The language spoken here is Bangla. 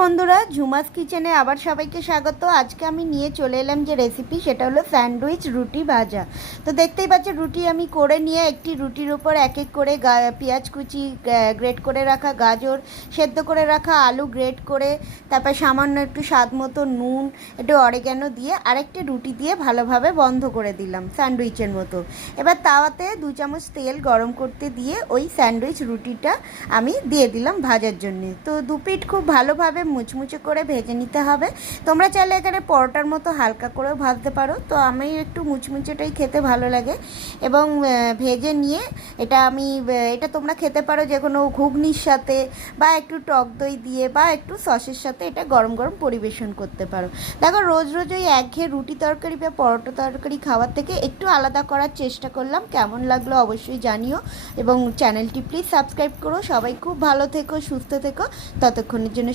বন্ধুরা, ঝুমাস কিচেনে আবার সবাইকে স্বাগত। আজকে আমি নিয়ে চলে এলাম যে রেসিপি, সেটা হলো স্যান্ডউইচ রুটি ভাজা। তো দেখতেই পাচ্ছ, রুটি আমি করে নিয়ে একটি রুটির উপর এক এক করে পেঁয়াজ কুচি, গ্রেট করে রাখা গাজর, সেদ্ধ করে রাখা আলু গ্রেট করে, তারপর সামান্য একটু স্বাদ মতো নুন, একটু অরিগ্যানো দিয়ে আরেকটি রুটি দিয়ে ভালোভাবে বন্ধ করে দিলাম স্যান্ডউইচের মতো। এবার তাওয়াতে 2 চামচ তেল গরম করতে দিয়ে ওই স্যান্ডউইচ রুটিটা আমি দিয়ে দিলাম ভাজার জন্যে। তো দুপিঠ খুব ভালোভাবে মুচমুচে করে ভেজে নিতে হবে। তোমরা চাইলে এখানে পরোটার মতো হালকা করেও ভাজতে পারো, তো আমি একটু মুচমুচেটাই খেতে ভালো লাগে। এবং ভেজে নিয়ে এটা তোমরা খেতে পারো যে কোনো ঘুগনির সাথে, বা একটু টক দই দিয়ে, বা একটু সসের সাথে এটা গরম গরম পরিবেশন করতে পারো। দেখো, রোজ রোজ ওই একঘেয়ে রুটি তরকারি বা পরোটা তরকারি খাওয়ার থেকে একটু আলাদা করার চেষ্টা করলাম। কেমন লাগলো অবশ্যই জানিও, এবং চ্যানেলটি প্লিজ সাবস্ক্রাইব করো। সবাই খুব ভালো থেকো, সুস্থ থেকো। ততক্ষণের জন্য